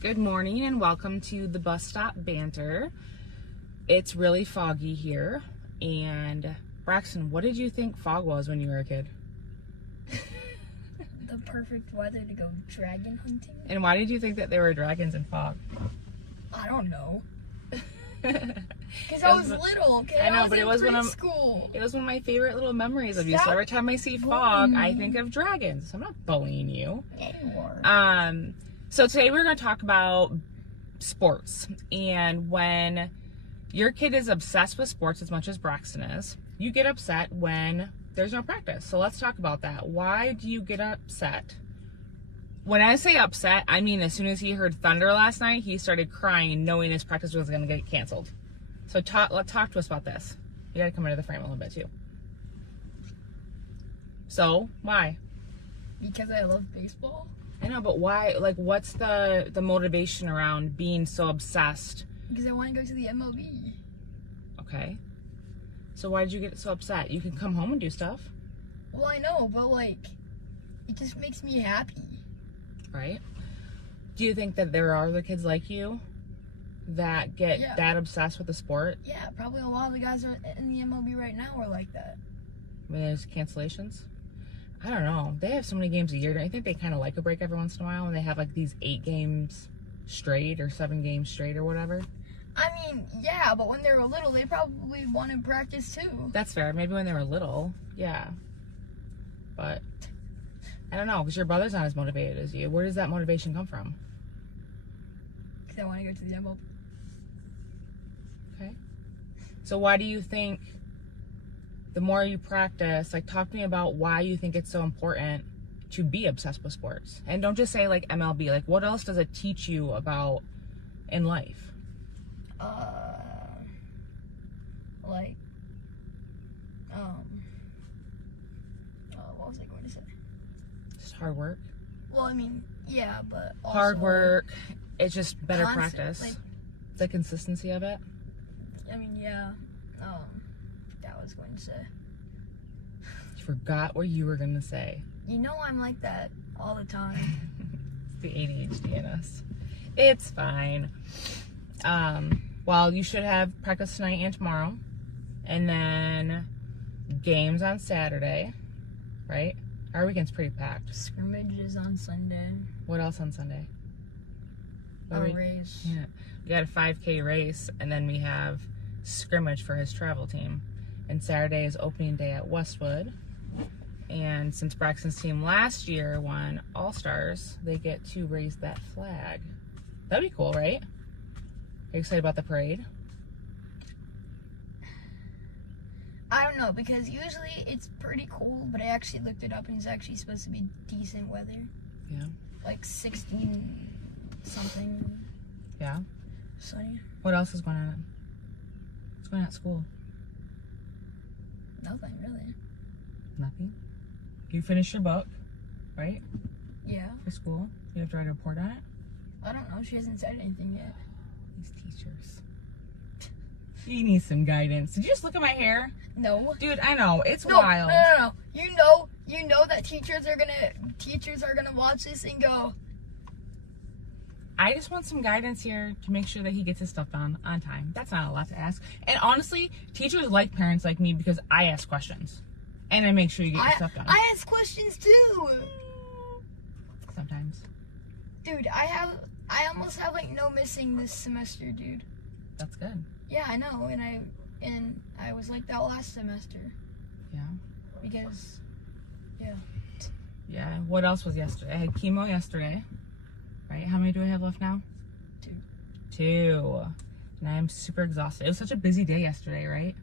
Good morning and welcome to the Bus Stop Banter. It's really foggy here. And Braxton, what did you think fog was when you were a kid? The perfect weather to go dragon hunting. And why did you think that there were dragons in fog? I don't know. Because I was little. I know, but it was school. It was one of my favorite little memories of you. So every time I see fog, I think of dragons. I'm not bullying you. Anymore. So today we're going to talk about sports. And when your kid is obsessed with sports as much as Braxton is, you get upset when there's no practice. So let's talk about that. Why do you get upset? When I say upset, I mean as soon as he heard thunder last night, he started crying knowing his practice was going to get canceled. So let's talk to us about this. You got to come into the frame a little bit too. So, why? Because I love baseball. I know, but why? Like, what's the motivation around being so obsessed? Because I want to go to the MLB. Okay. So why did you get so upset? You can come home and do stuff. Well, I know, but like, it just makes me happy. Right? Do you think that there are other kids like you that get that obsessed with the sport? Yeah, probably a lot of the guys are in the MLB right now are like that. When there's cancellations? I don't know. They have so many games a year. Don't you think they kind of like a break every once in a while? And they have like these 8 games straight or 7 games straight or whatever? I mean, yeah, but when they were little, they probably wanted practice too. That's fair. Maybe when they were little, yeah. But I don't know, because your brother's not as motivated as you. Where does that motivation come from? Because I want to go to the MLB. Okay. So why do you think the more you practice, like talk to me about why you think it's so important to be obsessed with sports? And don't just say like MLB, like what else does it teach you about in life? What was I going to say? Just hard work. Well, I mean, yeah, but also hard work. It's just better constant, practice. The consistency of it. I mean, yeah. That was going to say. You forgot what you were going to say. You know I'm like that all the time. It's the ADHD in us. It's fine. Well, you should have practice tonight and tomorrow. And then games on Saturday, right? Our weekend's pretty packed. Scrimmages on Sunday. What else on Sunday? A race. Yeah. We got a 5K race, and then we have scrimmage for his travel team. And Saturday is opening day at Westwood. And since Braxton's team last year won All-Stars, they get to raise that flag. That'd be cool, right? Are you excited about the parade? I don't know, because usually it's pretty cool, but I actually looked it up and it's actually supposed to be decent weather. Yeah. Like 16 something. Yeah. Sunny. What else is going on? What's going on at school? Nothing, really. Nothing? You finished your book, right? Yeah. For school? You have to write a report on it? I don't know. She hasn't said anything yet. These teachers. You need some guidance. Did you just look at my hair? No. Dude, I know. It's wild. No. You know that teachers are gonna watch this and go, I just want some guidance here to make sure that he gets his stuff done on time. That's not a lot to ask. And honestly, teachers like parents like me because I ask questions. And I make sure you get your stuff done. I ask questions too. Sometimes. Dude, I almost have like no missing this semester, dude. That's good. Yeah, I know, and I was like that last semester. Yeah. Because, yeah. Yeah. What else was yesterday? I had chemo yesterday. Right? How many do I have left now? 2. And I'm super exhausted. It was such a busy day yesterday, right?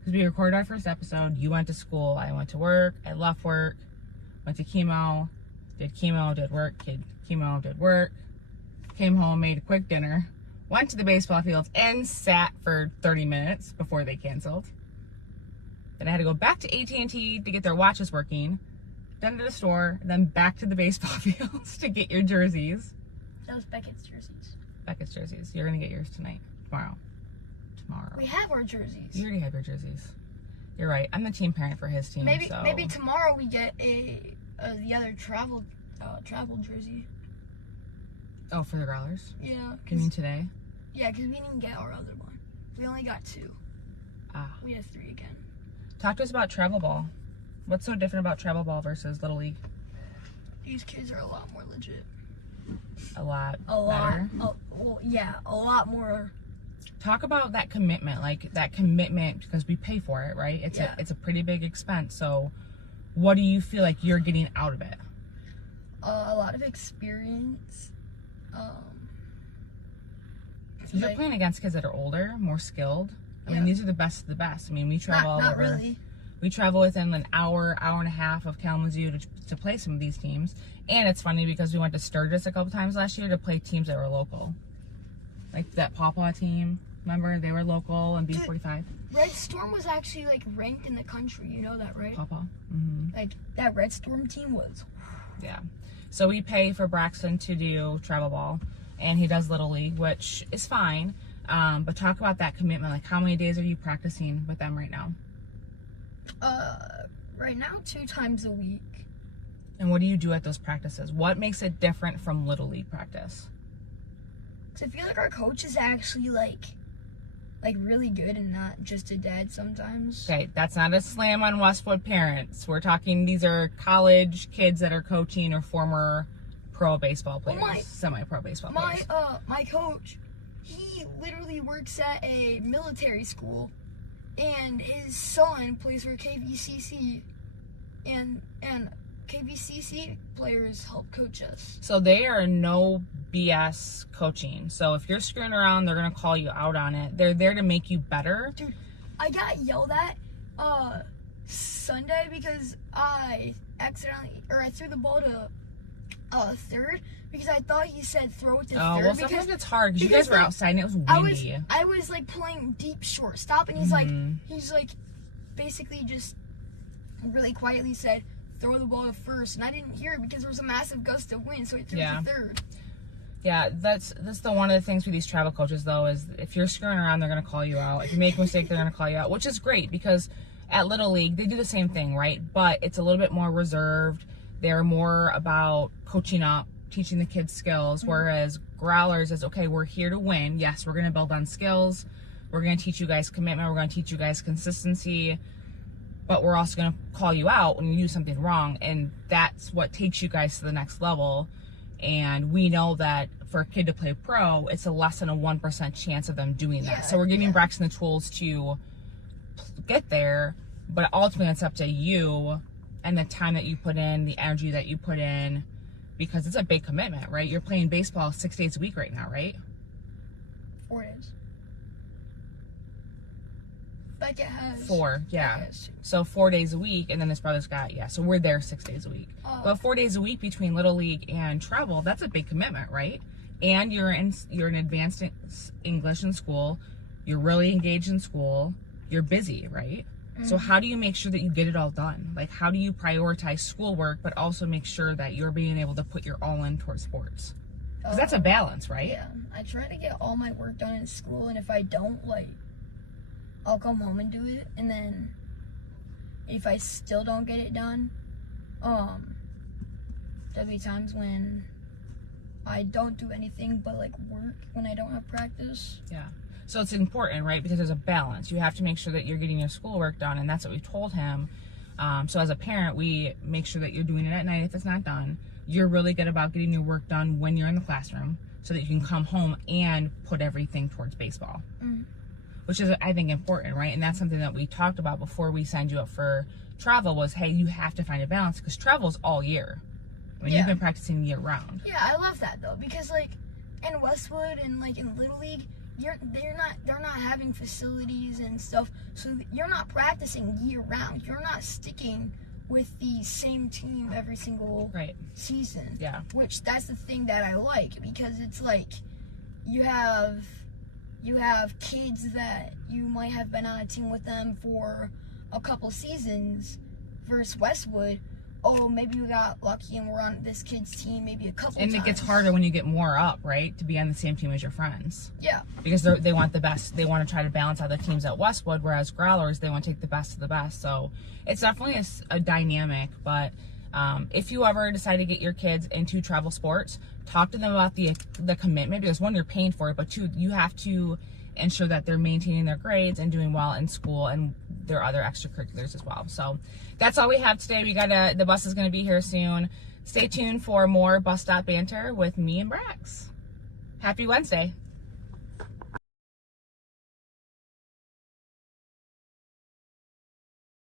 Because we recorded our first episode. You went to school. I went to work. I left work. Went to chemo. Did chemo. Did work. Did chemo. Did work. Came home. Made a quick dinner. Went to the baseball fields and sat for 30 minutes before they canceled. Then I had to go back to AT&T to get their watches working. Then to the store, and then back to the baseball fields to get your jerseys. That was Beckett's jerseys. Beckett's jerseys. You're going to get yours tonight. Tomorrow. We have our jerseys. You already have your jerseys. You're right. I'm the team parent for his team. Maybe tomorrow we get the other travel jersey. Oh, for the growlers? Yeah. You mean today? Yeah, because we didn't get our other one. We only got 2. Ah. We have 3 again. Talk to us about travel ball. What's so different about travel ball versus Little League? These kids are a lot more legit. A lot Better? Oh, well, yeah, a lot more. Talk about that commitment, because we pay for it, right? It's a pretty big expense. So what do you feel like you're getting out of it? A lot of experience. You're playing against kids that are older, more skilled. I mean, these are the best of the best. I mean, we travel all over. Really. We travel within an hour and a half of Kalamazoo to play some of these teams. And it's funny because we went to Sturgis a couple times last year to play teams that were local. Like that Pawpaw team, remember? They were local and B45. Red Storm was actually like ranked in the country. You know that, right? Pawpaw. Mm-hmm. Like that Red Storm team was. Yeah. So we pay for Braxton to do travel ball, and he does Little League, which is fine. But talk about that commitment. Like, how many days are you practicing with them right now? Right now, 2 times a week. And what do you do at those practices? What makes it different from Little League practice? Because I feel like our coach is actually like really good and not just a dad sometimes. Okay, that's not a slam on Westwood parents. We're talking, these are college kids that are coaching or former pro baseball players, semi-pro baseball players. My coach, he literally works at a military school, and his son plays for KVCC, and KVCC players help coach us. So they are no BS coaching. So if you're screwing around, they're going to call you out on it. They're there to make you better. Dude, I got yelled at Sunday because I threw the ball to third because I thought he said throw it to third. Oh, well, sometimes it's hard because you guys were outside and it was windy. I was like playing deep shortstop, and he's like basically just really quietly said, throw the ball to first, and I didn't hear it because there was a massive gust of wind, so he threw it to third. Yeah, that's one of the things with these travel coaches, though, is if you're screwing around, they're going to call you out. If you make a mistake, they're going to call you out, which is great because at Little League, they do the same thing, right? But it's a little bit more reserved. They're more about coaching up, teaching the kids skills, whereas Growlers is, okay, we're here to win. Yes, we're going to build on skills. We're going to teach you guys commitment. We're going to teach you guys consistency. But we're also going to call you out when you do something wrong, and that's what takes you guys to the next level. And we know that for a kid to play pro, it's a less than a 1% chance of them doing that. So we're giving Braxton the tools to get there, but ultimately it's up to you and the time that you put in, the energy that you put in, because it's a big commitment, right? You're playing baseball 6 days a week right now, right? 4 days. Like it has 4, yeah. So 4 days a week, and then his brother's got, so we're there 6 days a week. But 4 days a week between Little League and travel, that's a big commitment, right? And you're in advanced English in school, you're really engaged in school, you're busy, right? So how do you make sure that you get it all done? Like, how do you prioritize schoolwork, but also make sure that you're being able to put your all in towards sports? Because that's a balance, right? Yeah, I try to get all my work done in school, and if I don't, I'll come home and do it, and then if I still don't get it done, there'll be times when I don't do anything but work when I don't have practice. Yeah. So it's important, right? Because there's a balance. You have to make sure that you're getting your schoolwork done, and that's what we told him. So as a parent, we make sure that you're doing it at night if it's not done. You're really good about getting your work done when you're in the classroom so that you can come home and put everything towards baseball. Which is, I think, important, right? And that's something that we talked about before we signed you up for travel was, hey, you have to find a balance because travel's all year. I mean, you've been practicing year round. Yeah, I love that, though, because, in Westwood and, in Little League, they're not having facilities and stuff, so you're not practicing year round. You're not sticking with the same team every single season. Yeah. Which, that's the thing that I like, because it's you have kids that you might have been on a team with them for a couple seasons versus Westwood. Oh, maybe we got lucky and we're on this kid's team maybe a couple times. And it gets harder when you get more up, right? To be on the same team as your friends. Yeah. Because they want the best. They want to try to balance out the teams at Westwood, whereas Growlers, they want to take the best of the best. So it's definitely a dynamic, but If you ever decide to get your kids into travel sports, talk to them about the commitment, because one, you're paying for it, but two, you have to ensure that they're maintaining their grades and doing well in school and their other extracurriculars as well. So that's all we have today. We got the bus is going to be here soon. Stay tuned for more Bus Stop Banter with me and Brax. Happy Wednesday.